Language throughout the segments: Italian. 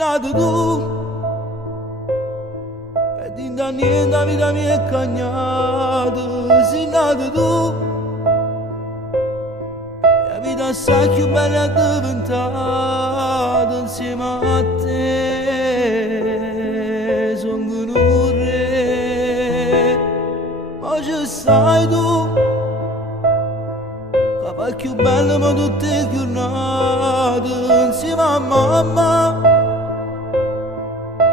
nato tu e di niente la vita mia è cagnata. Sei nato tu e la vita assai più bella è diventata insieme a te. Sono un re, ma ci stai tu che fa più bello ma tutte le giornate insieme a mamma.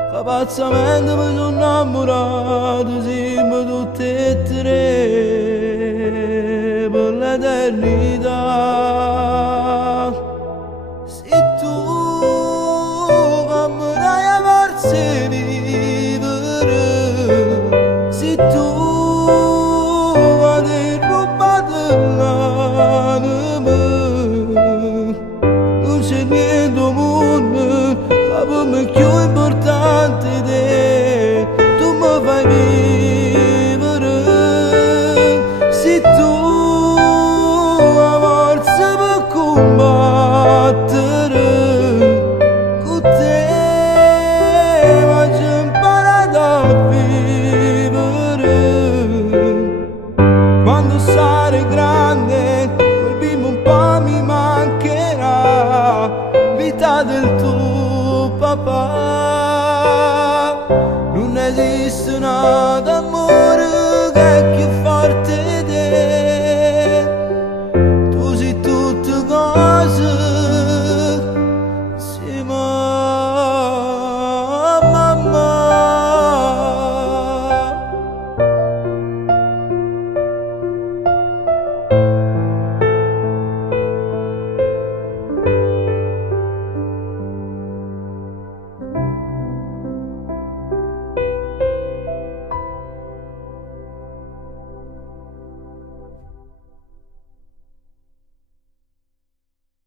Che pazzamente mi sono innamorato, siamo tutte e tre per l'eternità. Se tu che mi dai la forza di vivere, se tu che ti hai rubato l'anima, non c'è niente al mondo che per me è più importante di te. Tu mi fai vivere, sei tu la forza per combattere. Con te faccio imparare a vivere. Quando sarai grande quel bimbo un po' mi mancherà, vita del tuo papà. Non esiste nada